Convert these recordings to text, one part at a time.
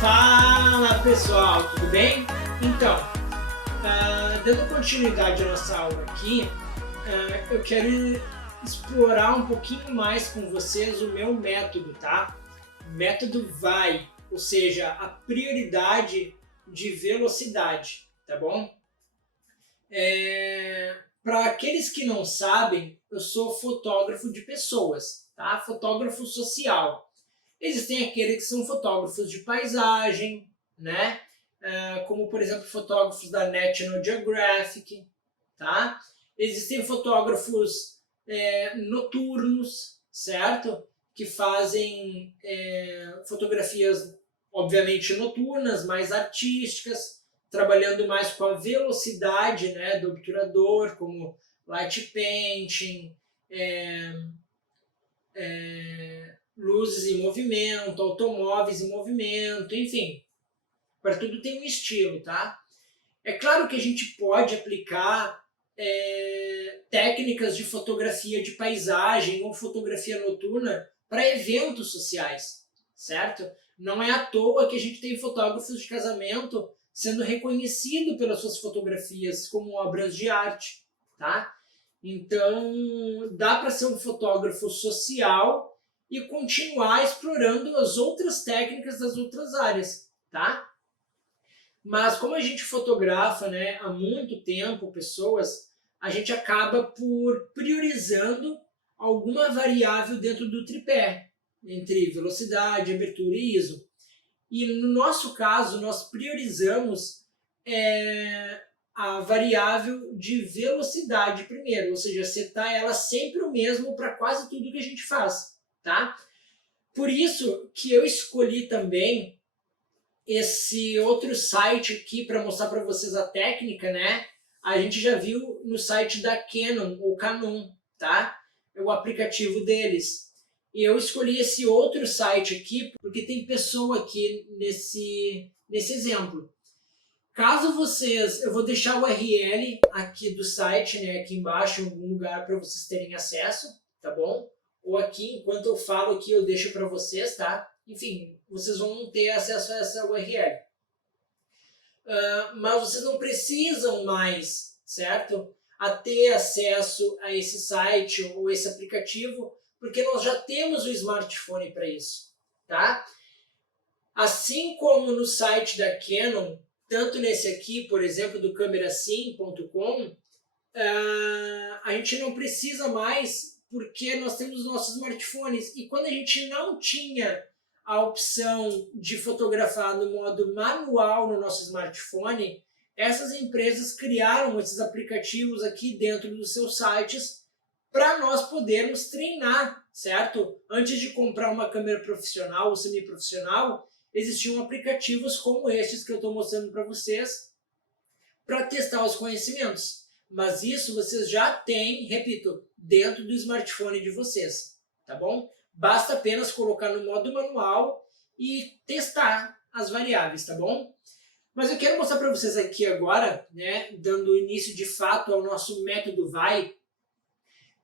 Fala pessoal, tudo bem? Então, dando continuidade à nossa aula aqui, eu quero explorar um pouquinho mais com vocês o meu método, tá? Método VAI, ou seja, a prioridade de velocidade, tá bom? Para aqueles que não sabem, eu sou fotógrafo de pessoas, tá? Fotógrafo social. Existem aqueles que são fotógrafos de paisagem, né? Como, por exemplo, fotógrafos da National Geographic, tá? Existem fotógrafos noturnos, certo? Que fazem fotografias, obviamente, noturnas, mais artísticas, trabalhando mais com a velocidade, né, do obturador, como light painting, luzes em movimento, automóveis em movimento, enfim, para tudo tem um estilo, tá? É claro que a gente pode aplicar técnicas de fotografia de paisagem ou fotografia noturna para eventos sociais, certo? Não é à toa que a gente tem fotógrafos de casamento sendo reconhecido pelas suas fotografias como obras de arte, tá? Então, dá para ser um fotógrafo social e continuar explorando as outras técnicas das outras áreas, tá? Mas como a gente fotografa, né, há muito tempo pessoas, a gente acaba por priorizando alguma variável dentro do tripé, entre velocidade, abertura e ISO. E no nosso caso, nós priorizamos a variável de velocidade primeiro, ou seja, setar ela sempre o mesmo para quase tudo que a gente faz, tá? Por isso que eu escolhi também esse outro site aqui para mostrar para vocês a técnica, né? A gente já viu no site da Canon, ou Canon, tá? É o aplicativo deles. E eu escolhi esse outro site aqui porque tem pessoa aqui nesse exemplo. Caso vocês, eu vou deixar o URL aqui do site, né, aqui embaixo, em algum lugar para vocês terem acesso, tá bom? Ou aqui, enquanto eu falo aqui, eu deixo para vocês, tá? Enfim, vocês vão ter acesso a essa URL. Mas vocês não precisam mais, certo? A ter acesso a esse site ou esse aplicativo, porque nós já temos o smartphone para isso, tá? Assim como no site da Canon, tanto nesse aqui, por exemplo, do camerasim.com, a gente não precisa mais porque nós temos os nossos smartphones. E quando a gente não tinha a opção de fotografar no modo manual no nosso smartphone, essas empresas criaram esses aplicativos aqui dentro dos seus sites para nós podermos treinar, certo? Antes de comprar uma câmera profissional ou semi-profissional, existiam aplicativos como estes que eu estou mostrando para vocês para testar os conhecimentos. Mas isso vocês já têm, repito, dentro do smartphone de vocês, tá bom? Basta apenas colocar no modo manual e testar as variáveis, tá bom? Mas eu quero mostrar para vocês aqui agora, né, dando início de fato ao nosso método VAI.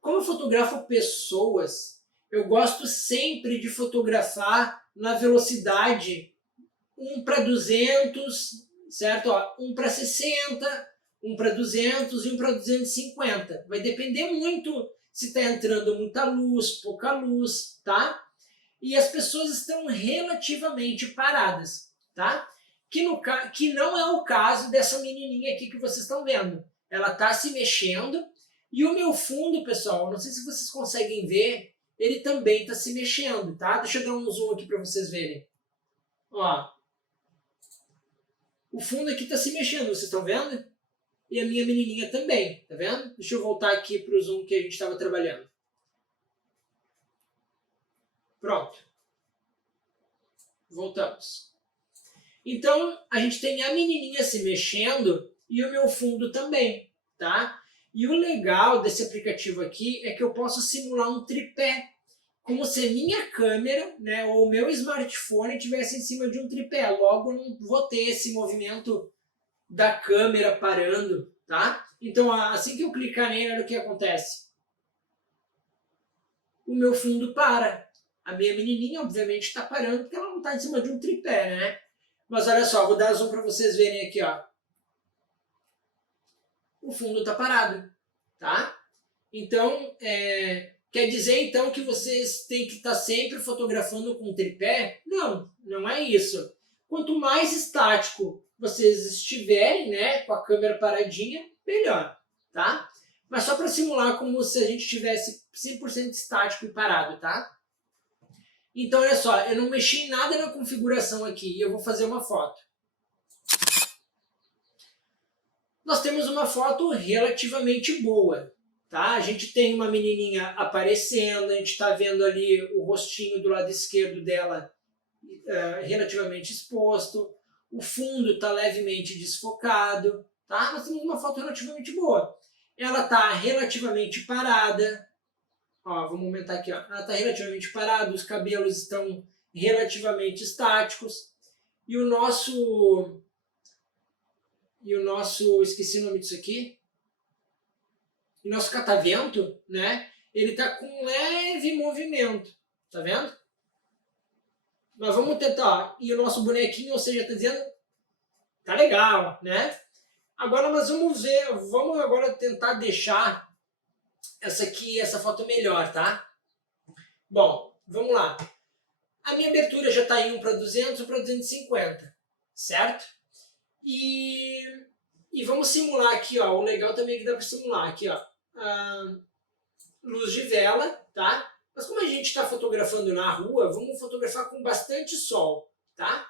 Como eu fotografo pessoas, eu gosto sempre de fotografar na velocidade 1:200, certo? 1:60, 1:200 e 1:250. Vai depender muito se está entrando muita luz, pouca luz, tá? E as pessoas estão relativamente paradas, tá? Que não é o caso dessa menininha aqui que vocês estão vendo. Ela está se mexendo e o meu fundo, pessoal, não sei se vocês conseguem ver, ele também está se mexendo, tá? Deixa eu dar um zoom aqui para vocês verem. Ó, o fundo aqui está se mexendo, vocês estão vendo? E a minha menininha também, tá vendo? Deixa eu voltar aqui para o zoom que a gente estava trabalhando. Pronto. Voltamos. Então, a gente tem a menininha se mexendo e o meu fundo também, tá? E o legal desse aplicativo aqui é que eu posso simular um tripé, como se a minha câmera, né, ou o meu smartphone estivesse em cima de um tripé. Logo, não vou ter esse movimento da câmera parando, tá? Então, assim que eu clicar nele, olha o que acontece. o meu fundo para. A minha menininha, obviamente, está parando porque ela não está em cima de um tripé, né? Mas olha só, vou dar zoom para vocês verem aqui, ó. O fundo está parado, tá? Então, quer dizer então que vocês têm que estar sempre fotografando com tripé? Não, não é isso. Quanto mais estático vocês estiverem, né, com a câmera paradinha, melhor, tá? Mas só para simular como se a gente tivesse 100% estático e parado, tá? Então, olha só, eu não mexi em nada na configuração aqui e eu vou fazer uma foto. Nós temos uma foto relativamente boa, tá? A gente tem uma menininha aparecendo, a gente está vendo ali o rostinho do lado esquerdo dela relativamente exposto, o fundo está levemente desfocado, tá? Nós temos uma foto relativamente boa. Ela está relativamente parada, ó, vamos aumentar aqui, ó. Ela está relativamente parada, os cabelos estão relativamente estáticos e o nosso, esqueci o nome disso aqui, o nosso catavento, né? Ele está com leve movimento, tá vendo? Mas vamos tentar, e o nosso bonequinho, ou seja, está dizendo, tá legal, né? Agora nós vamos ver, vamos agora tentar deixar essa foto melhor, tá? Bom, vamos lá. A minha abertura já está em 1 para 200, 1 para 250, certo? E vamos simular aqui, ó, o legal também é que dá para simular aqui, ó, luz de vela, tá? Mas como a gente está fotografando na rua, vamos fotografar com bastante sol, tá?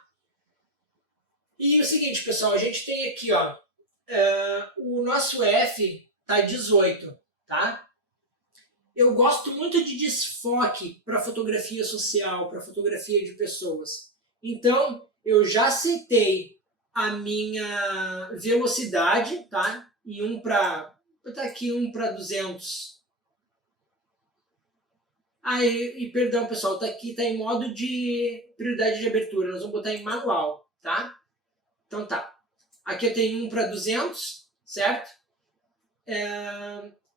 E o seguinte, pessoal, a gente tem aqui, ó, o nosso F tá 18, tá? Eu gosto muito de desfoque para fotografia social, para fotografia de pessoas. Então, eu já setei a minha velocidade, tá? Em 1 para... Vou botar aqui 1 para 200. Perdão, pessoal, tá aqui, tá em modo de prioridade de abertura. Nós vamos botar em manual, tá? Então tá. Aqui eu tenho 1 para 200, certo?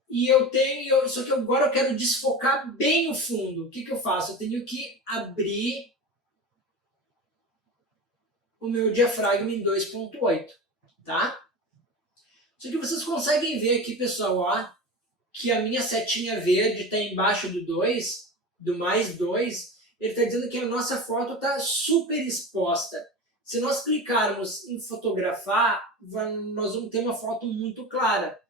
E eu tenho, só que agora eu quero desfocar bem o fundo. O que eu faço? Eu tenho que abrir o meu diafragma em 2.8, tá? Só que vocês conseguem ver aqui, pessoal, ó, que a minha setinha verde está embaixo do 2, do mais 2. Ele está dizendo que a nossa foto está super exposta. Se nós clicarmos em fotografar, nós vamos ter uma foto muito clara,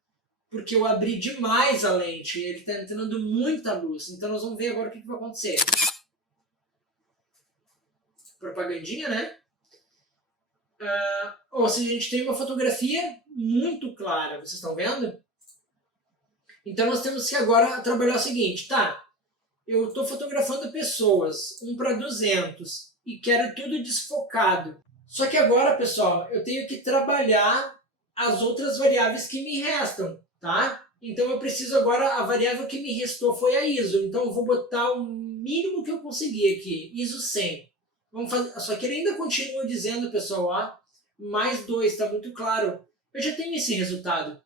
porque eu abri demais a lente, ele está entrando muita luz. Então nós vamos ver agora o que vai acontecer. Propagandinha, né? Ou seja, a gente tem uma fotografia muito clara, vocês estão vendo? Então nós temos que agora trabalhar o seguinte, tá? Eu estou fotografando pessoas, 1 para 200, e quero tudo desfocado. Só que agora, pessoal, eu tenho que trabalhar as outras variáveis que me restam, tá? Então eu preciso agora, a variável que me restou foi a ISO, então eu vou botar o mínimo que eu conseguir aqui, ISO 100. Vamos fazer, só que ele ainda continua dizendo, pessoal, ó, mais 2, está muito claro. Eu já tenho esse resultado.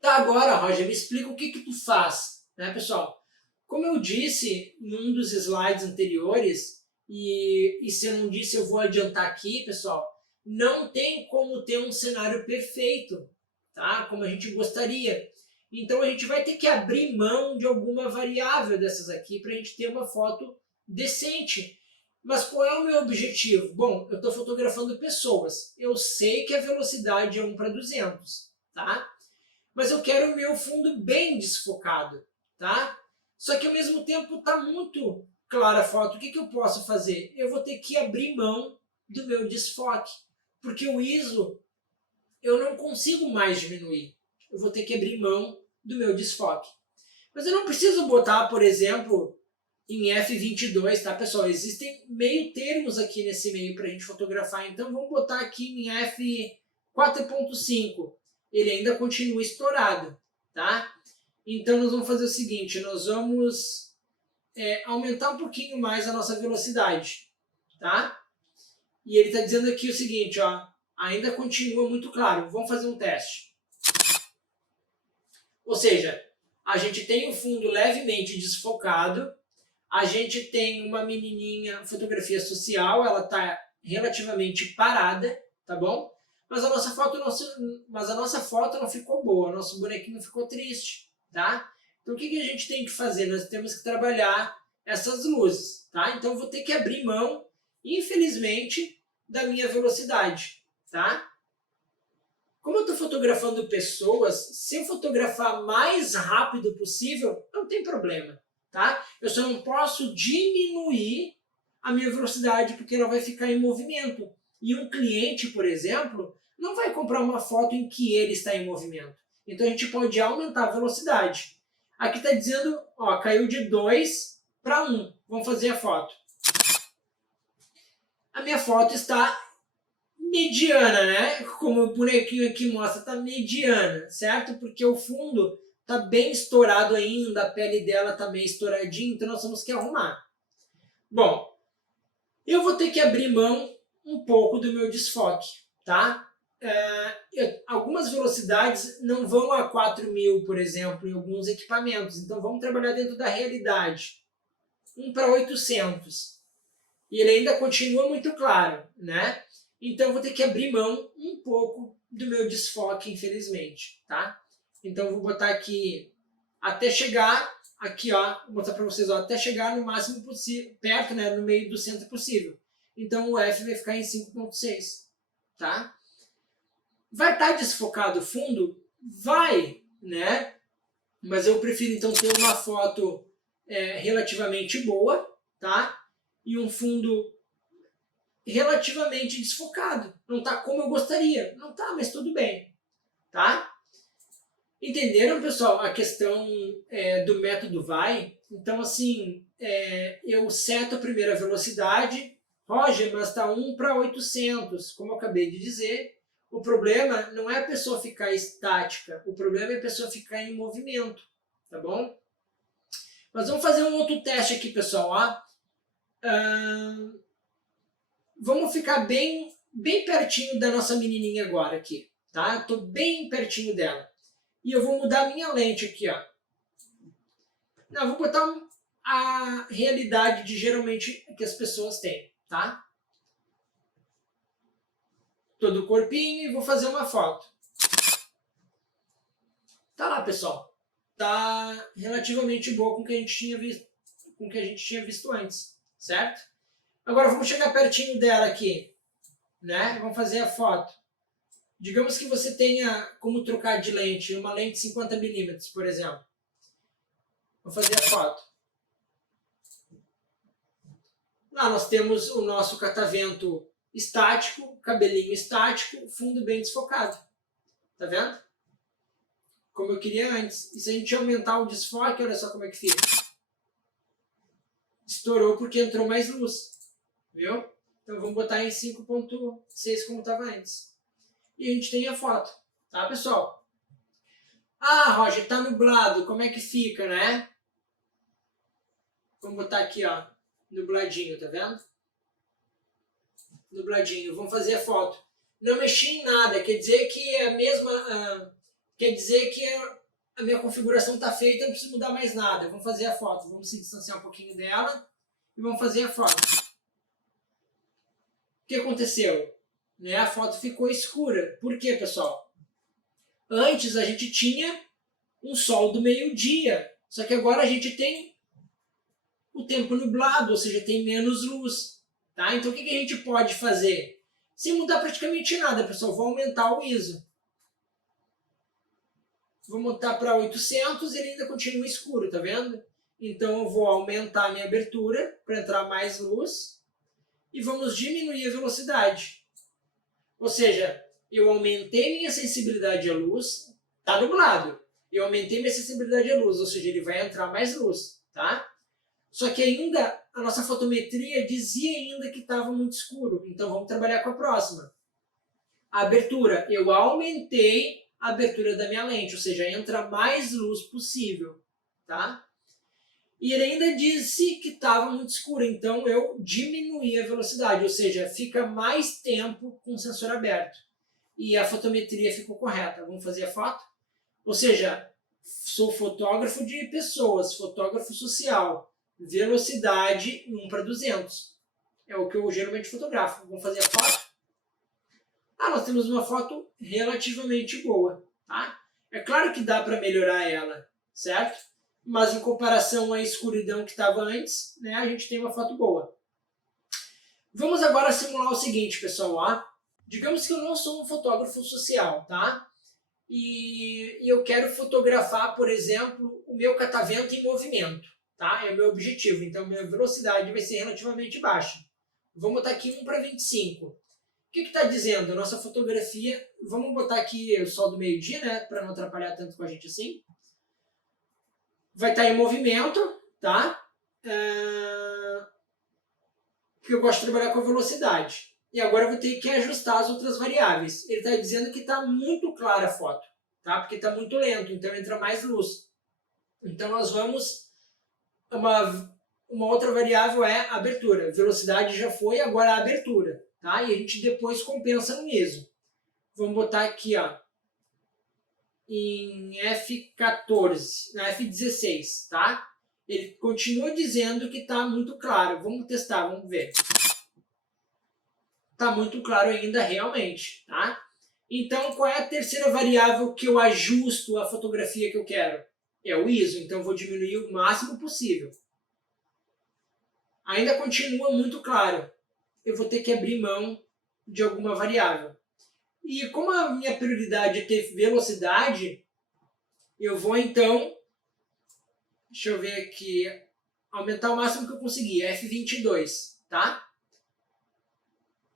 Tá, agora, Roger, me explica o que tu faz, né, pessoal? Como eu disse em um dos slides anteriores, e se eu não disse, eu vou adiantar aqui, pessoal, não tem como ter um cenário perfeito, tá? Como a gente gostaria. Então a gente vai ter que abrir mão de alguma variável dessas aqui para a gente ter uma foto decente. Mas qual é o meu objetivo? Bom, eu estou fotografando pessoas. Eu sei que a velocidade é 1 para 200, tá? Mas eu quero o meu fundo bem desfocado, tá? Só que ao mesmo tempo está muito clara a foto. O que eu posso fazer? Eu vou ter que abrir mão do meu desfoque, porque o ISO eu não consigo mais diminuir. Eu vou ter que abrir mão do meu desfoque. Mas eu não preciso botar, por exemplo, em F22, tá, pessoal? Existem meio termos aqui nesse meio para a gente fotografar. Então vamos botar aqui em F4.5. Ele ainda continua estourado, tá? Então nós vamos fazer o seguinte, nós vamos aumentar um pouquinho mais a nossa velocidade, tá? E ele está dizendo aqui o seguinte, ó, ainda continua muito claro. Vamos fazer um teste. Ou seja, a gente tem o fundo levemente desfocado, a gente tem uma menininha, fotografia social, ela está relativamente parada, tá bom? Mas a nossa foto não ficou boa, nosso bonequinho não ficou triste, tá? Então o que a gente tem que fazer? Nós temos que trabalhar essas luzes, tá? Então eu vou ter que abrir mão, infelizmente, da minha velocidade, tá? Como eu estou fotografando pessoas, se eu fotografar mais rápido possível, não tem problema, tá? Eu só não posso diminuir a minha velocidade porque ela vai ficar em movimento. E um cliente, por exemplo, não vai comprar uma foto em que ele está em movimento. Então a gente pode aumentar a velocidade. Aqui está dizendo, ó, caiu de 2 para 1. Vamos fazer a foto. A minha foto está mediana, né? Como o bonequinho aqui mostra, está mediana, certo? Porque o fundo está bem estourado ainda, a pele dela está meio estouradinha, então nós temos que arrumar. Bom, eu vou ter que abrir mão um pouco do meu desfoque, tá? Algumas velocidades não vão a 4.000, por exemplo, em alguns equipamentos, então vamos trabalhar dentro da realidade. 1 para 800. E ele ainda continua muito claro, né? Então eu vou ter que abrir mão um pouco do meu desfoque, infelizmente, tá? Então eu vou botar aqui até chegar, aqui ó, vou mostrar para vocês, ó, até chegar no máximo possível, perto, né, no meio do centro possível. Então o F vai ficar em 5.6, tá? Vai estar desfocado o fundo? Vai, né? Mas eu prefiro então ter uma foto relativamente boa, tá? E um fundo relativamente desfocado. Não está como eu gostaria. Não está, mas tudo bem, tá? Entenderam, pessoal, a questão do método vai? Então, assim, eu seto a primeira velocidade. Roger, mas está 1 para 800, como eu acabei de dizer. O problema não é a pessoa ficar estática, o problema é a pessoa ficar em movimento, tá bom? Mas vamos fazer um outro teste aqui, pessoal, ó. Vamos ficar bem pertinho da nossa menininha agora aqui, tá? Estou bem pertinho dela. E eu vou mudar a minha lente aqui, ó. Não, vou botar a realidade de geralmente que as pessoas têm, tá? Todo o corpinho e vou fazer uma foto. Tá lá, pessoal. Tá relativamente boa com o que a gente tinha visto antes, certo? Agora vamos chegar pertinho dela aqui, né? Vamos fazer a foto. Digamos que você tenha como trocar de lente, uma lente 50mm, por exemplo. Vou fazer a foto. Lá nós temos o nosso catavento estático, cabelinho estático, fundo bem desfocado. Tá vendo? Como eu queria antes. E se a gente aumentar o desfoque, olha só como é que fica. Estourou porque entrou mais luz. Viu? Então vamos botar em 5.6 como estava antes. E a gente tem a foto. Tá, pessoal? Ah, Roger, tá nublado. Como é que fica, né? Vamos botar aqui, ó. Nubladinho, tá vendo? Nubladinho. Vamos fazer a foto. Não mexi em nada. Quer dizer que é a mesma... quer dizer que a minha configuração está feita, não preciso mudar mais nada. Vamos fazer a foto. Vamos se distanciar um pouquinho dela e vamos fazer a foto. O que aconteceu? Né? A foto ficou escura. Por quê, pessoal? Antes a gente tinha um sol do meio-dia. Só que agora a gente tem o tempo nublado, ou seja, tem menos luz. Tá? Então o que a gente pode fazer? Sem mudar praticamente nada, pessoal. Vou aumentar o ISO. Vou montar para 800 e ele ainda continua escuro, tá vendo? Então eu vou aumentar a minha abertura para entrar mais luz e vamos diminuir a velocidade. Ou seja, eu aumentei minha sensibilidade à luz, tá nublado. Eu aumentei minha sensibilidade à luz, ou seja, ele vai entrar mais luz, tá? Só que ainda a nossa fotometria dizia ainda que estava muito escuro, então vamos trabalhar com a próxima. A abertura, eu aumentei a abertura da minha lente, ou seja, entra mais luz possível, tá? E ele ainda disse que estava muito escuro, então eu diminuí a velocidade, ou seja, fica mais tempo com o sensor aberto. E a fotometria ficou correta. Vamos fazer a foto? Ou seja, Sou fotógrafo de pessoas, fotógrafo social. Velocidade 1:200. É o que eu geralmente fotografo. Vamos fazer a foto? Nós temos uma foto relativamente boa, tá? É claro que dá para melhorar ela, certo? Mas em comparação à escuridão que estava antes, né, a gente tem uma foto boa. Vamos agora simular o seguinte, pessoal. Ó. Digamos que eu não sou um fotógrafo social, tá? E eu quero fotografar, por exemplo, o meu catavento em movimento, tá? É o meu objetivo. Então, minha velocidade vai ser relativamente baixa. Vamos botar aqui 1:25. O que está dizendo? A nossa fotografia, vamos botar aqui o sol do meio-dia, né? Para não atrapalhar tanto com a gente assim. Vai estar em movimento, tá? Porque eu gosto de trabalhar com a velocidade. E agora eu vou ter que ajustar as outras variáveis. Ele está dizendo que está muito clara a foto, tá? Porque está muito lento, então entra mais luz. Então nós vamos... Uma outra variável é a abertura. Velocidade já foi, agora a abertura. Tá? E a gente depois compensa no ISO. Vamos botar aqui, ó, em F14, na F16, tá? Ele continua dizendo que está muito claro. Vamos testar, vamos ver. Está muito claro ainda, realmente, tá? Então, qual é a terceira variável que eu ajusto a fotografia que eu quero? É o ISO, então eu vou diminuir o máximo possível. Ainda continua muito claro. Eu vou ter que abrir mão de alguma variável. E como a minha prioridade é ter velocidade, eu vou então, deixa eu ver aqui, aumentar o máximo que eu conseguir, F22, tá?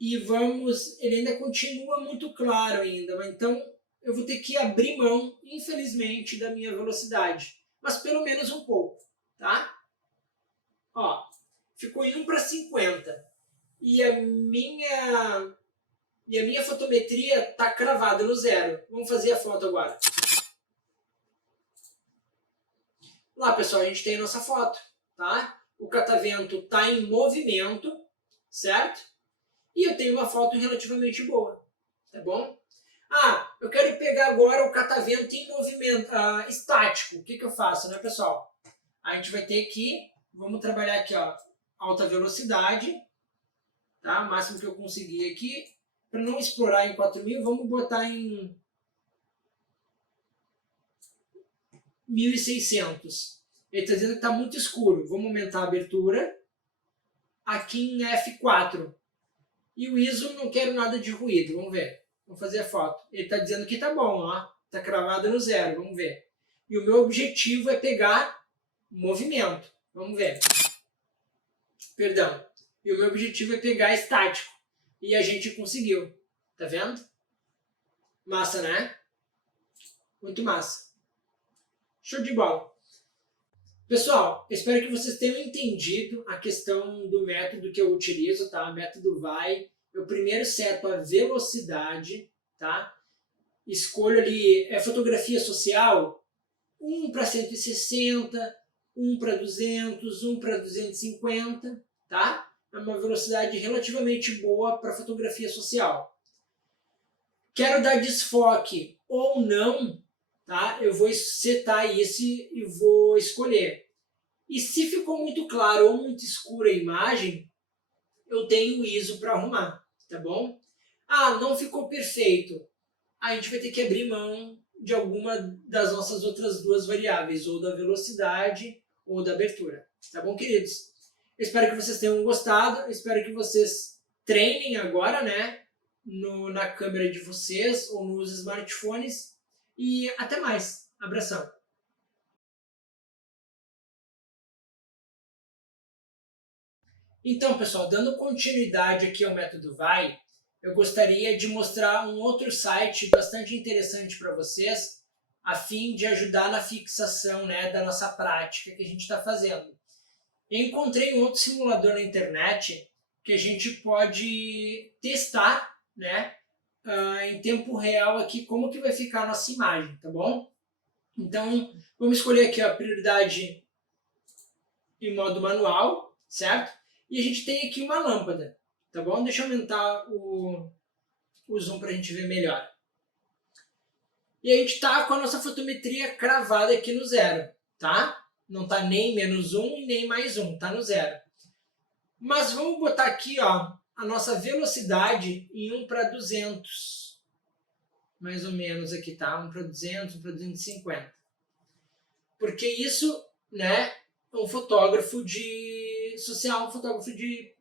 E vamos, ele ainda continua muito claro ainda, então eu vou ter que abrir mão, infelizmente, da minha velocidade, mas pelo menos um pouco, tá? Ó, ficou em 1:50 e a minha fotometria está cravada no 0. Vamos fazer a foto agora. Lá, pessoal, a gente tem a nossa foto, tá? O catavento está em movimento, certo? E eu tenho uma foto relativamente boa, tá bom? Eu quero pegar agora o catavento em movimento, estático. O que eu faço, né, pessoal? A gente vai ter que, vamos trabalhar aqui, ó, alta velocidade, tá? O máximo que eu conseguir aqui. Para não explorar em 4.000, vamos botar em 1.600. Ele está dizendo que está muito escuro. Vamos aumentar a abertura. Aqui em F4. E o ISO, não quero nada de ruído. Vamos ver. Vamos fazer a foto. Ele está dizendo que está bom, ó. Está cravado no 0. Vamos ver. E o meu objetivo é pegar movimento. Vamos ver. Perdão. E o meu objetivo é pegar estático. E a gente conseguiu. Tá vendo? Massa, né? Muito massa. Show de bola. Pessoal, espero que vocês tenham entendido a questão do método que eu utilizo, tá? O método vai. Eu primeiro seto a velocidade, tá? Escolho ali, fotografia social, 1:160, 1:200, 1:250, tá? É uma velocidade relativamente boa para fotografia social. Quero dar desfoque ou não, tá? Eu vou setar isso e vou escolher. E se ficou muito claro ou muito escura a imagem, eu tenho o ISO para arrumar, tá bom? Não ficou perfeito. A gente vai ter que abrir mão de alguma das nossas outras duas variáveis, ou da velocidade ou da abertura. Tá bom, queridos? Eu espero que vocês tenham gostado, eu espero que vocês treinem agora, né? Na câmera de vocês ou nos smartphones. E até mais. Abração. Então, pessoal, dando continuidade aqui ao método VAI, eu gostaria de mostrar um outro site bastante interessante para vocês, a fim de ajudar na fixação, né, da nossa prática que a gente está fazendo. Eu encontrei um outro simulador na internet que a gente pode testar, né, em tempo real aqui como que vai ficar a nossa imagem, tá bom? Então, vamos escolher aqui a prioridade em modo manual, certo? E a gente tem aqui uma lâmpada, tá bom? Deixa eu aumentar o zoom para a gente ver melhor. E a gente está com a nossa fotometria cravada aqui no 0, tá? Não está nem -1 e nem +1, está no 0. Mas vamos botar aqui, ó, a nossa velocidade em 1/200. Mais ou menos aqui, tá? 1/200, 1/250. Porque isso, né, é um fotógrafo de social, um fotógrafo de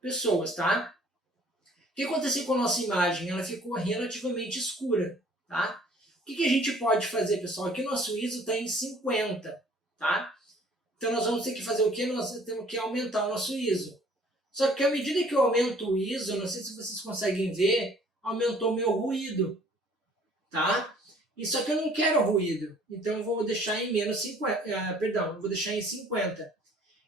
pessoas, tá? O que aconteceu com a nossa imagem? Ela ficou relativamente escura, tá? O que a gente pode fazer, pessoal? Aqui o nosso ISO está em 50, tá? Então nós vamos ter que fazer o quê? Nós temos que aumentar o nosso ISO. Só que à medida que eu aumento o ISO, não sei se vocês conseguem ver, aumentou o meu ruído, tá? E só que eu não quero ruído, então eu vou deixar em vou deixar em 50.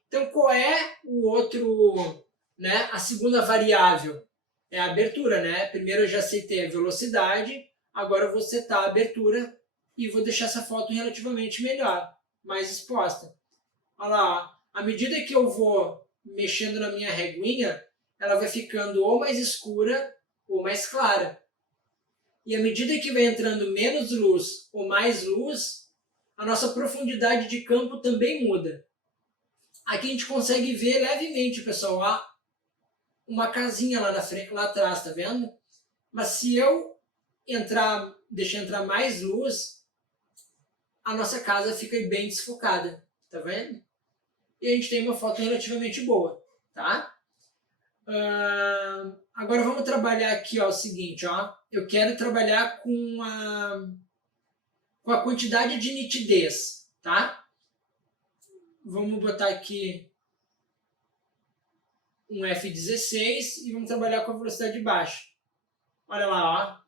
Então qual é o outro, né, a segunda variável? É a abertura, né? Primeiro eu já setei a velocidade, agora eu vou setar a abertura e vou deixar essa foto relativamente melhor, mais exposta. Olha lá, ó. À medida que eu vou mexendo na minha reguinha, ela vai ficando ou mais escura ou mais clara. E à medida que vai entrando menos luz ou mais luz, a nossa profundidade de campo também muda. Aqui a gente consegue ver levemente, pessoal, ó, uma casinha lá na frente, lá atrás, tá vendo? Mas se eu deixar entrar mais luz, a nossa casa fica bem desfocada, tá vendo? E a gente tem uma foto relativamente boa, tá? Agora vamos trabalhar aqui, ó, o seguinte, ó. Eu quero trabalhar com a quantidade de nitidez, tá? Vamos botar aqui um F16 e vamos trabalhar com a velocidade baixa. Olha lá, ó.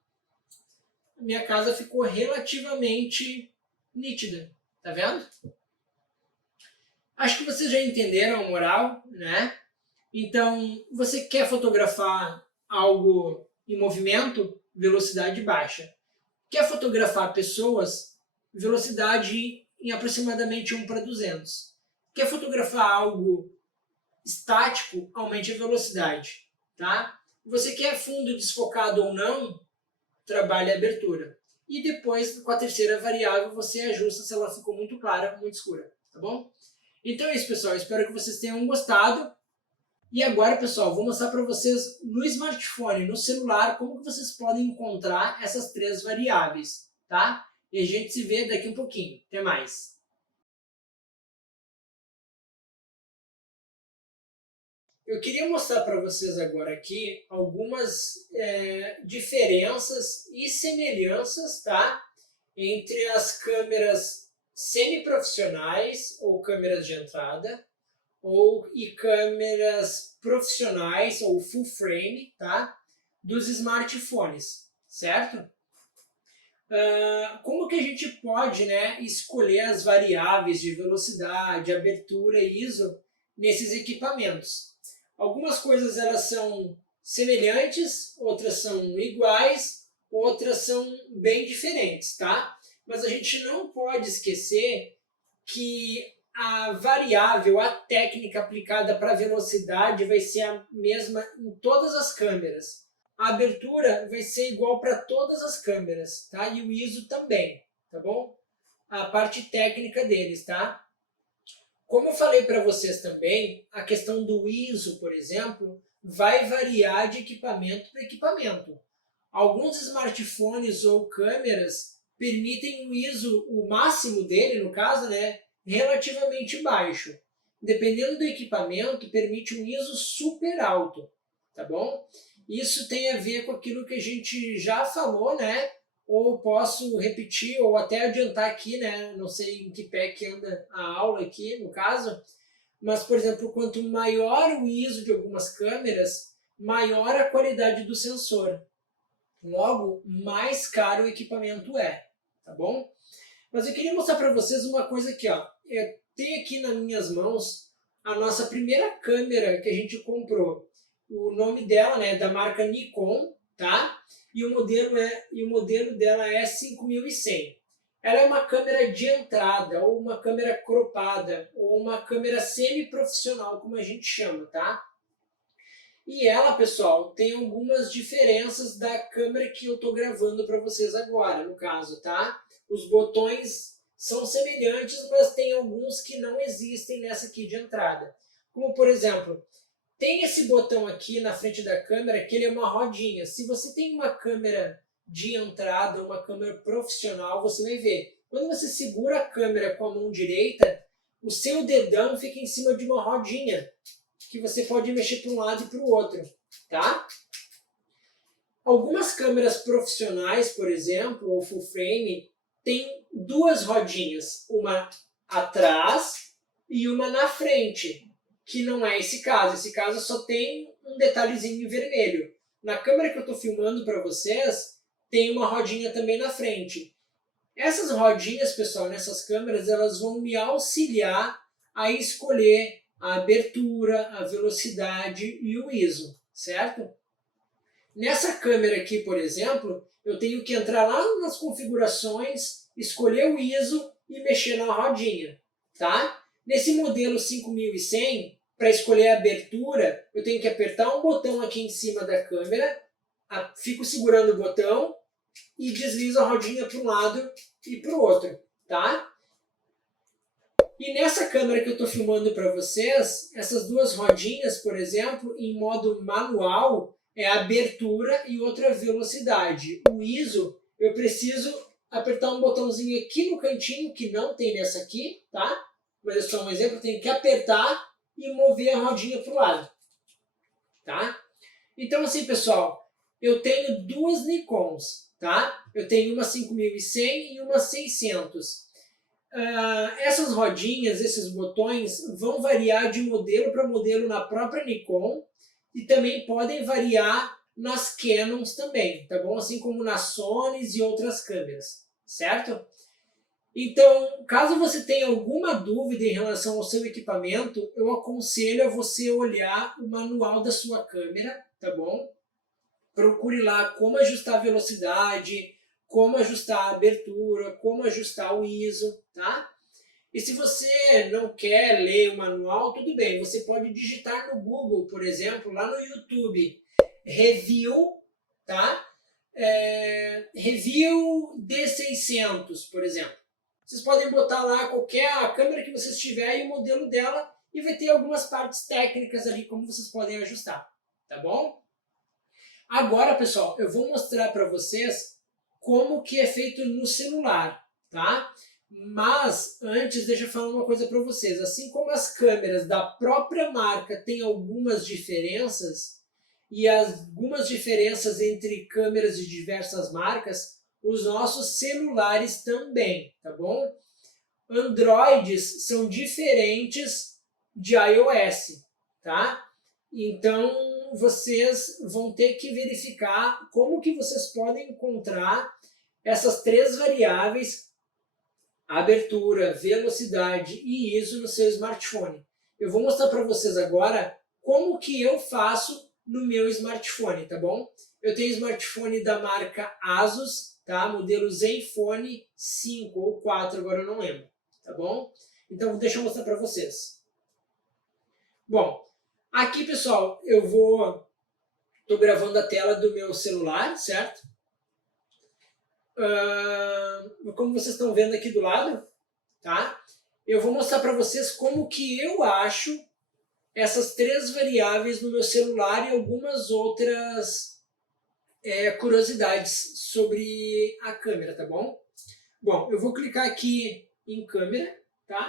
Minha casa ficou relativamente nítida, tá vendo? Acho que vocês já entenderam a moral, né? Então, você quer fotografar algo em movimento? Velocidade baixa. Quer fotografar pessoas? Velocidade em aproximadamente 1/200. Quer fotografar algo estático? Aumente a velocidade, tá? Você quer fundo desfocado ou não? Trabalhe a abertura. E depois, com a terceira variável, você ajusta se ela ficou muito clara ou muito escura, tá bom? Então é isso, pessoal. Espero que vocês tenham gostado. E agora, pessoal, vou mostrar para vocês no smartphone, no celular, como que vocês podem encontrar essas três variáveis, tá? E a gente se vê daqui um pouquinho. Até mais! Eu queria mostrar para vocês agora aqui algumas diferenças e semelhanças, tá? Entre as câmeras semiprofissionais ou câmeras de entrada e câmeras profissionais ou full frame, tá? Dos smartphones, certo? Como que a gente pode, né, escolher as variáveis de velocidade, abertura e ISO nesses equipamentos? Algumas coisas elas são semelhantes, outras são iguais, outras são bem diferentes, tá? Mas a gente não pode esquecer que a variável, a técnica aplicada para a velocidade vai ser a mesma em todas as câmeras. A abertura vai ser igual para todas as câmeras, tá? E o ISO também, tá bom? A parte técnica deles, tá? Como eu falei para vocês também, a questão do ISO, por exemplo, vai variar de equipamento para equipamento. Alguns smartphones ou câmeras permitem o ISO, o máximo dele, no caso, né, relativamente baixo. Dependendo do equipamento, permite um ISO super alto, tá bom? Isso tem a ver com aquilo que a gente já falou, né? Ou posso repetir ou até adiantar aqui, né? Não sei em que pé que anda a aula aqui, no caso. Mas, por exemplo, quanto maior o ISO de algumas câmeras, maior a qualidade do sensor. Logo, mais caro o equipamento é, tá bom? Mas eu queria mostrar para vocês uma coisa aqui, ó. Eu tenho aqui nas minhas mãos a nossa primeira câmera que a gente comprou. O nome dela, né, da marca Nikon, tá? E o modelo dela é 5100. Ela é uma câmera de entrada, ou uma câmera cropada, ou uma câmera semi-profissional, como a gente chama, tá? E ela, pessoal, tem algumas diferenças da câmera que eu estou gravando para vocês agora, no caso, tá? Os botões são semelhantes, mas tem alguns que não existem nessa aqui de entrada. Como, por exemplo, tem esse botão aqui na frente da câmera que ele é uma rodinha. Se você tem uma câmera de entrada, uma câmera profissional, você vai ver. Quando você segura a câmera com a mão direita, o seu dedão fica em cima de uma rodinha, que você pode mexer para um lado e para o outro, tá? Algumas câmeras profissionais, por exemplo, ou full frame, tem duas rodinhas, uma atrás e uma na frente, que não é esse caso. Esse caso só tem um detalhezinho vermelho. Na câmera que eu estou filmando para vocês, tem uma rodinha também na frente. Essas rodinhas, pessoal, nessas câmeras, elas vão me auxiliar a escolher a abertura, a velocidade e o ISO, certo? Nessa câmera aqui, por exemplo, eu tenho que entrar lá nas configurações, escolher o ISO e mexer na rodinha, tá? Nesse modelo 5100, para escolher a abertura, eu tenho que apertar um botão aqui em cima da câmera, fico segurando o botão e deslizo a rodinha para um lado e para o outro, tá? E nessa câmera que eu estou filmando para vocês, essas duas rodinhas, por exemplo, em modo manual, é a abertura e outra velocidade. O ISO, eu preciso apertar um botãozinho aqui no cantinho, que não tem nessa aqui, tá? Mas é só um exemplo, eu tenho que apertar e mover a rodinha para o lado, tá? Então assim, pessoal, eu tenho duas Nikons, tá? Eu tenho uma 5100 e uma 600. Essas rodinhas, esses botões, vão variar de modelo para modelo na própria Nikon e também podem variar nas Canons também, tá bom? Assim como nas Sonys e outras câmeras, certo? Então, caso você tenha alguma dúvida em relação ao seu equipamento, eu aconselho a você olhar o manual da sua câmera, tá bom? Procure lá como ajustar a velocidade, como ajustar a abertura, como ajustar o ISO, tá? E se você não quer ler o manual, tudo bem, você pode digitar no Google, por exemplo, lá no YouTube, review, tá? Review D600, por exemplo. Vocês podem botar lá a câmera que vocês tiverem e o modelo dela e vai ter algumas partes técnicas ali como vocês podem ajustar, tá bom? Agora, pessoal, eu vou mostrar para vocês como que é feito no celular, tá? Mas antes, deixa eu falar uma coisa para vocês. Assim como as câmeras da própria marca têm algumas diferenças, e algumas diferenças entre câmeras de diversas marcas, os nossos celulares também, tá bom? Androids são diferentes de iOS, tá? Então, vocês vão ter que verificar como que vocês podem encontrar essas três variáveis, abertura, velocidade e ISO no seu smartphone. Eu vou mostrar para vocês agora como que eu faço no meu smartphone, tá bom? Eu tenho smartphone da marca Asus, tá? Modelo Zenfone 5 ou 4, agora eu não lembro, tá bom? Então, deixa eu mostrar para vocês. Bom, aqui, pessoal, estou gravando a tela do meu celular, certo? Como vocês estão vendo aqui do lado, tá? Eu vou mostrar para vocês como que eu acho essas três variáveis no meu celular e algumas outras curiosidades sobre a câmera, tá bom? Bom, eu vou clicar aqui em câmera, tá?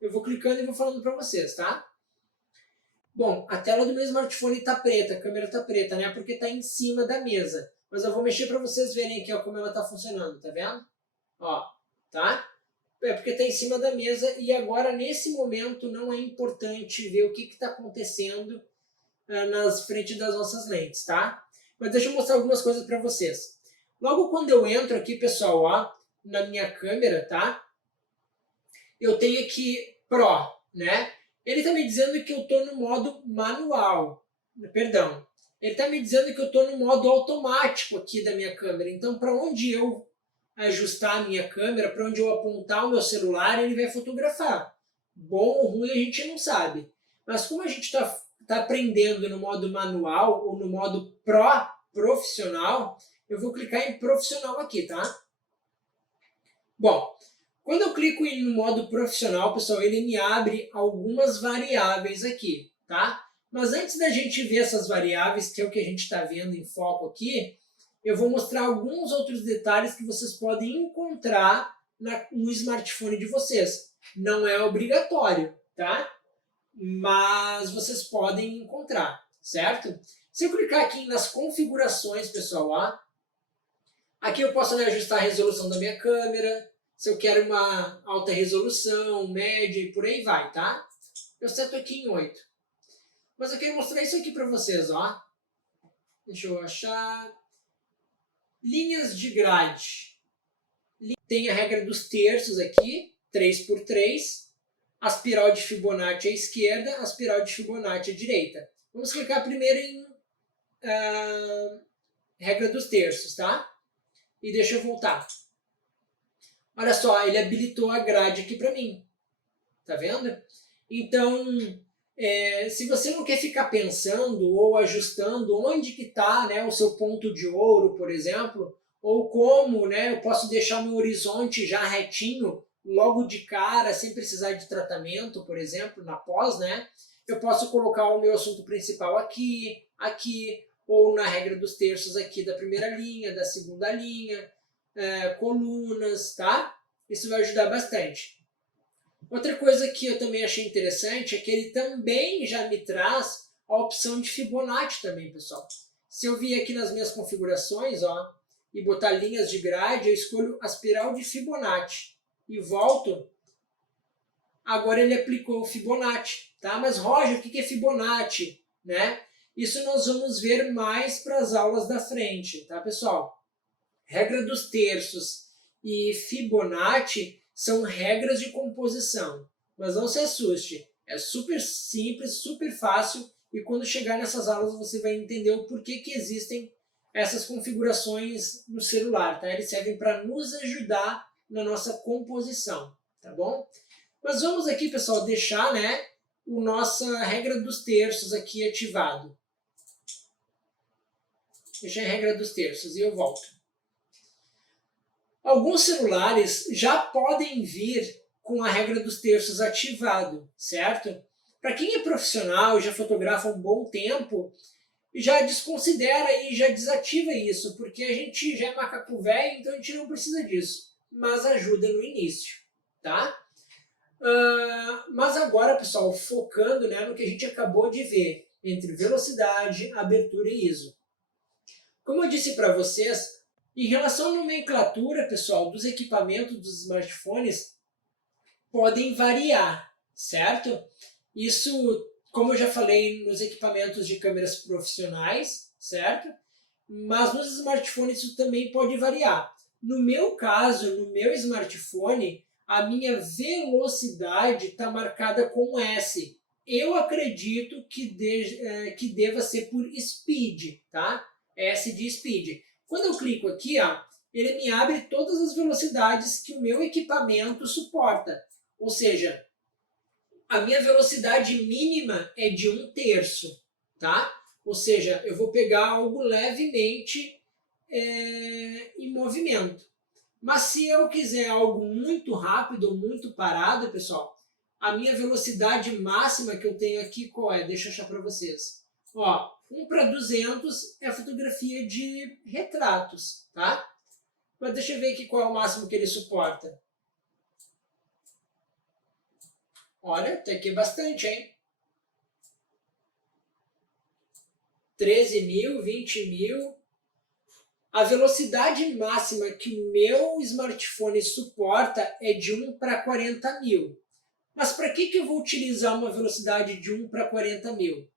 Eu vou clicando e vou falando para vocês, tá? Bom, a tela do meu smartphone está preta, a câmera está preta, né? Porque está em cima da mesa. Mas eu vou mexer para vocês verem aqui, ó, como ela está funcionando, tá vendo? Ó, tá? É porque está em cima da mesa e agora, nesse momento, não é importante ver o que está acontecendo nas frente das nossas lentes, tá? Mas deixa eu mostrar algumas coisas para vocês. Logo quando eu entro aqui, pessoal, ó, na minha câmera, tá? Eu tenho aqui Pro, né? Ele está me dizendo que eu estou no modo manual. Perdão. Ele está me dizendo que eu estou no modo automático aqui da minha câmera. Então, para onde eu ajustar a minha câmera, para onde eu apontar o meu celular, ele vai fotografar. Bom ou ruim a gente não sabe. Mas como a gente está está aprendendo no modo manual ou no modo profissional, eu vou clicar em profissional aqui, tá? Bom, quando eu clico no modo profissional, pessoal, ele me abre algumas variáveis aqui, tá? Mas antes da gente ver essas variáveis, que é o que a gente está vendo em foco aqui, eu vou mostrar alguns outros detalhes que vocês podem encontrar no smartphone de vocês. Não é obrigatório, tá? Mas vocês podem encontrar, certo? Se eu clicar aqui nas configurações, pessoal, ó, aqui eu posso ajustar a resolução da minha câmera, se eu quero uma alta resolução, média e por aí vai, tá? Eu seto aqui em 8. Mas eu quero mostrar isso aqui para vocês, ó. Deixa eu achar. Linhas de grade. Tem a regra dos terços aqui, 3x3. A espiral de Fibonacci à esquerda, a espiral de Fibonacci à direita. Vamos clicar primeiro em regra dos terços, tá? E deixa eu voltar. Olha só, ele habilitou a grade aqui para mim. Tá vendo? Então, se você não quer ficar pensando ou ajustando onde que está, né, o seu ponto de ouro, por exemplo, ou como, né, eu posso deixar meu horizonte já retinho, logo de cara, sem precisar de tratamento, por exemplo, na pós, né, eu posso colocar o meu assunto principal aqui, ou na regra dos terços aqui da primeira linha, da segunda linha, colunas, tá? Isso vai ajudar bastante. Outra coisa que eu também achei interessante é que ele também já me traz a opção de Fibonacci também, pessoal. Se eu vir aqui nas minhas configurações, ó, e botar linhas de grade, eu escolho a espiral de Fibonacci e volto. Agora ele aplicou o Fibonacci, tá? Mas Roger, o que é Fibonacci, né? Isso nós vamos ver mais para as aulas da frente, tá, pessoal? Regra dos terços e Fibonacci são regras de composição, mas não se assuste, é super simples, super fácil, e quando chegar nessas aulas você vai entender o porquê que existem essas configurações no celular, tá? Eles servem para nos ajudar na nossa composição, tá bom? Mas vamos aqui, pessoal, deixar, né, a nossa regra dos terços aqui ativado. Deixar a regra dos terços e eu volto. Alguns celulares já podem vir com a regra dos terços ativado, certo? Para quem é profissional e já fotografa um bom tempo, já desconsidera e já desativa isso, porque a gente já é macaco velho, então a gente não precisa disso, mas ajuda no início, tá? Mas agora, pessoal, focando, né, no que a gente acabou de ver, entre velocidade, abertura e ISO. Como eu disse para vocês, em relação à nomenclatura, pessoal, dos equipamentos dos smartphones, podem variar, certo? Isso, como eu já falei, nos equipamentos de câmeras profissionais, certo? Mas nos smartphones isso também pode variar. No meu caso, no meu smartphone, a minha velocidade está marcada com S. Eu acredito que deva ser por speed, tá? S de speed. Quando eu clico aqui, ó, ele me abre todas as velocidades que o meu equipamento suporta. Ou seja, a minha velocidade mínima é de 1/3, tá? Ou seja, eu vou pegar algo levemente em movimento. Mas se eu quiser algo muito rápido ou muito parado, pessoal, a minha velocidade máxima que eu tenho aqui, qual é? Deixa eu achar para vocês. Ó, 1/200 é a fotografia de retratos, tá? Mas deixa eu ver aqui qual é o máximo que ele suporta. Olha, até aqui é bastante, hein? 13.000, 20.000. A velocidade máxima que o meu smartphone suporta é de 1/40.000. Mas para que eu vou utilizar uma velocidade de 1/40.000?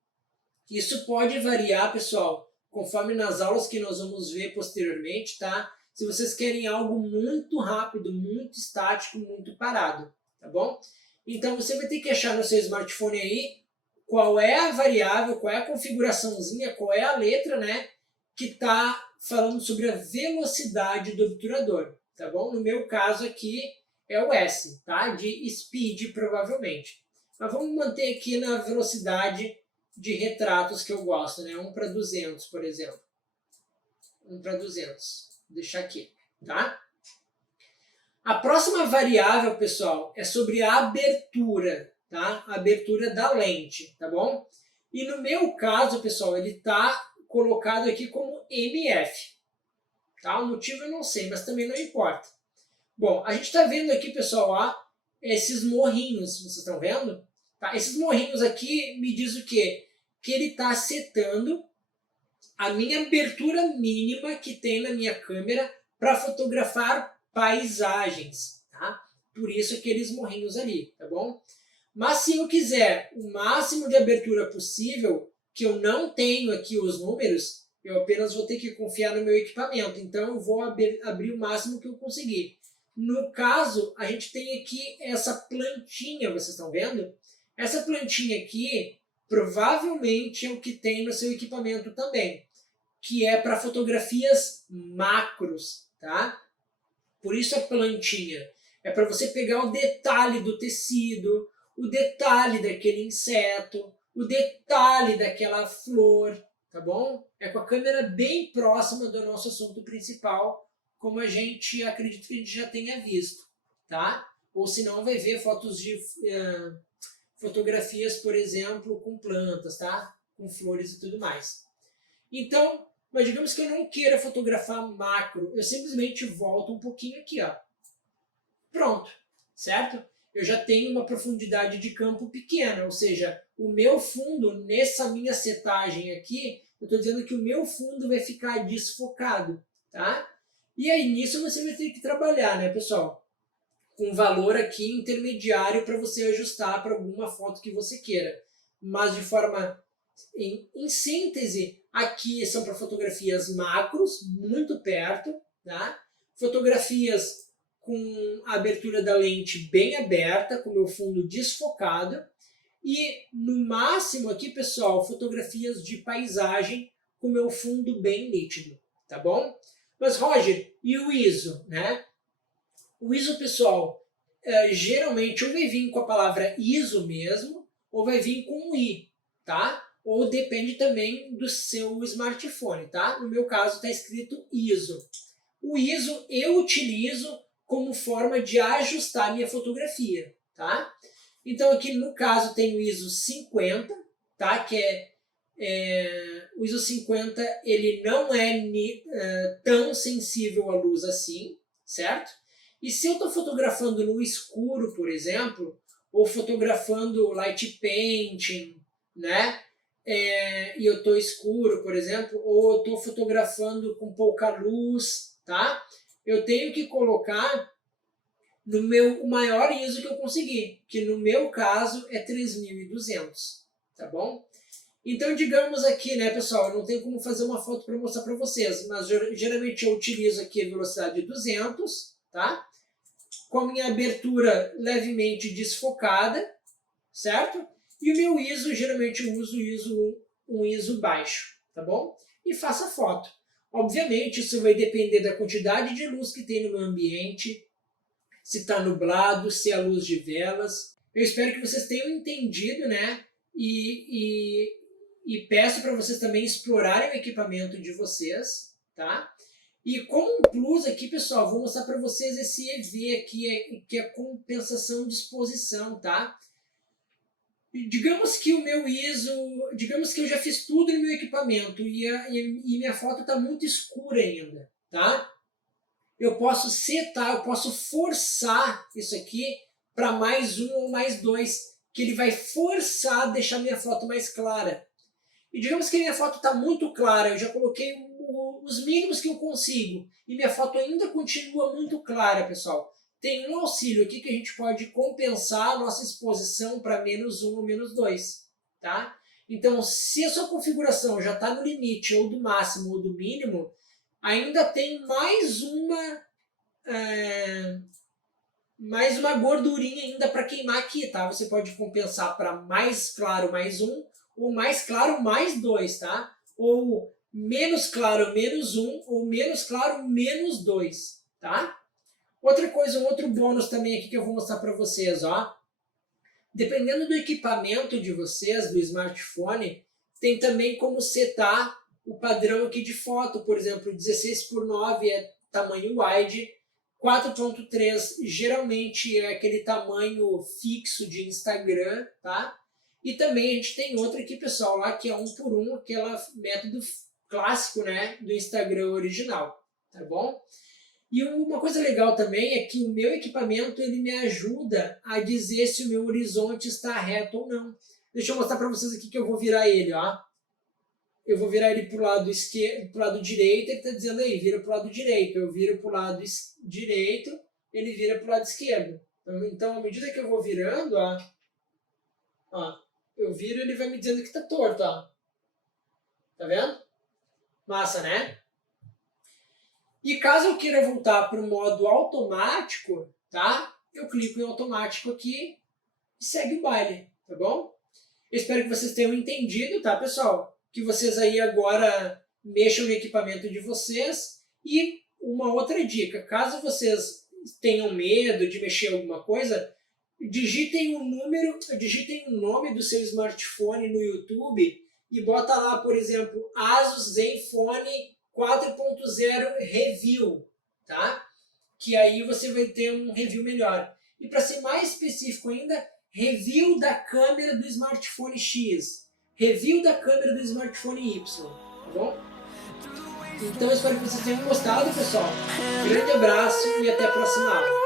Isso pode variar, pessoal, conforme nas aulas que nós vamos ver posteriormente, tá? Se vocês querem algo muito rápido, muito estático, muito parado, tá bom? Então você vai ter que achar no seu smartphone aí qual é a variável, qual é a configuraçãozinha, qual é a letra, né, que está falando sobre a velocidade do obturador, tá bom? No meu caso aqui é o S, tá? De speed, provavelmente. Mas vamos manter aqui na velocidade de retratos que eu gosto, né? 1 para 200, por exemplo. 1 para 200. Vou deixar aqui, tá? A próxima variável, pessoal, é sobre a abertura, tá? A abertura da lente, tá bom? E no meu caso, pessoal, ele está colocado aqui como MF, tá? O motivo eu não sei, mas também não importa. Bom, a gente está vendo aqui, pessoal, ó, esses morrinhos, vocês estão vendo? Tá? Esses morrinhos aqui me diz o quê? Que ele está setando a minha abertura mínima que tem na minha câmera para fotografar paisagens, tá? Por isso aqueles morrinhos ali, tá bom? Mas se eu quiser o máximo de abertura possível, que eu não tenho aqui os números, eu apenas vou ter que confiar no meu equipamento. Então eu vou abrir o máximo que eu conseguir. No caso, a gente tem aqui essa plantinha, vocês estão vendo? Essa plantinha aqui provavelmente é o que tem no seu equipamento também, que é para fotografias macros, tá? Por isso a plantinha. É para você pegar o detalhe do tecido, o detalhe daquele inseto, o detalhe daquela flor, tá bom? É com a câmera bem próxima do nosso assunto principal, como a gente acredita que a gente já tenha visto, tá? Ou senão vai ver fotos de fotografias, por exemplo, com plantas, tá? Com flores e tudo mais. Então, mas digamos que eu não queira fotografar macro, eu simplesmente volto um pouquinho aqui, ó. Pronto, certo? Eu já tenho uma profundidade de campo pequena, ou seja, o meu fundo, nessa minha setagem aqui, eu estou dizendo que o meu fundo vai ficar desfocado, tá? E aí, nisso você vai ter que trabalhar, né, pessoal? Com valor aqui intermediário para você ajustar para alguma foto que você queira. Mas de forma, em síntese, aqui são para fotografias macros, muito perto, tá? Fotografias com a abertura da lente bem aberta, com o meu fundo desfocado. E no máximo aqui, pessoal, fotografias de paisagem com o meu fundo bem nítido, tá bom? Mas, Roger, e o ISO, né? O ISO, pessoal, geralmente ou vai vir com a palavra ISO mesmo, ou vai vir com um I, tá? Ou depende também do seu smartphone, tá? No meu caso está escrito ISO. O ISO eu utilizo como forma de ajustar a minha fotografia, tá? Então aqui no caso tem o ISO 50, tá? Que o ISO 50 ele não é tão sensível à luz assim, certo? E se eu estou fotografando no escuro, por exemplo, ou fotografando light painting, né? E eu estou escuro, por exemplo, ou eu estou fotografando com pouca luz, tá? Eu tenho que colocar no o maior ISO que eu conseguir, que no meu caso é 3200, tá bom? Então, digamos aqui, né, pessoal, eu não tenho como fazer uma foto para mostrar para vocês, mas geralmente eu utilizo aqui a velocidade de 200, tá? Com a minha abertura levemente desfocada, certo? E o meu ISO, geralmente eu uso um ISO baixo, tá bom? E faço a foto. Obviamente, isso vai depender da quantidade de luz que tem no meu ambiente, se está nublado, se é a luz de velas. Eu espero que vocês tenham entendido, né? E peço para vocês também explorarem o equipamento de vocês, tá? E como um plus aqui, pessoal, vou mostrar para vocês esse EV aqui, que é compensação de exposição, tá? Digamos que o meu ISO, digamos que eu já fiz tudo no meu equipamento e minha foto está muito escura ainda, tá? Eu posso setar, eu posso forçar isso aqui para mais 1 ou mais 2, que ele vai forçar a deixar minha foto mais clara. E digamos que minha foto está muito clara, eu já coloquei os mínimos que eu consigo e minha foto ainda continua muito clara, pessoal. Tem um auxílio aqui que a gente pode compensar a nossa exposição para -1 ou -2, tá? Então, se a sua configuração já está no limite, ou do máximo ou do mínimo, ainda tem mais uma gordurinha ainda para queimar aqui, tá? Você pode compensar para mais claro mais 1, ou mais claro mais 2, tá? Ou menos claro menos 1, ou menos claro menos 2, tá? Outra coisa, um outro bônus também aqui que eu vou mostrar para vocês, ó. Dependendo do equipamento de vocês, do smartphone, tem também como setar o padrão aqui de foto. Por exemplo, 16:9 é tamanho wide, 4.3 geralmente é aquele tamanho fixo de Instagram, tá? E também a gente tem outro aqui, pessoal, lá que é 1:1, aquele método clássico, né, do Instagram original, tá bom? E uma coisa legal também é que o meu equipamento ele me ajuda a dizer se o meu horizonte está reto ou não. Deixa eu mostrar para vocês aqui que eu vou virar ele, ó. Eu vou virar ele para o lado esquerdo, para o lado direito, ele está dizendo aí, vira para o lado direito. Eu viro para o lado direito, ele vira para o lado esquerdo. Então, à medida que eu vou virando, ó, eu viro, ele vai me dizendo que está torto, ó. Tá vendo? Massa, né? E caso eu queira voltar para o modo automático, tá? Eu clico em automático aqui e segue o baile, tá bom? Eu espero que vocês tenham entendido, tá, pessoal? Que vocês aí agora mexam no equipamento de vocês. E uma outra dica, caso vocês tenham medo de mexer em alguma coisa, digitem o nome do seu smartphone no YouTube e bota lá, por exemplo, Asus Zenfone 4.0 Review, tá? Que aí você vai ter um review melhor. E para ser mais específico ainda, review da câmera do smartphone X, review da câmera do smartphone Y, tá bom? Então eu espero que vocês tenham gostado, pessoal. Grande abraço e até a próxima aula.